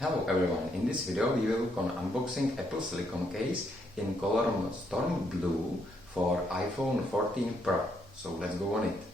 Hello everyone, in this video we will look on unboxing Apple Silicon case in color Storm Blue for iPhone 14 Pro. So let's go on it.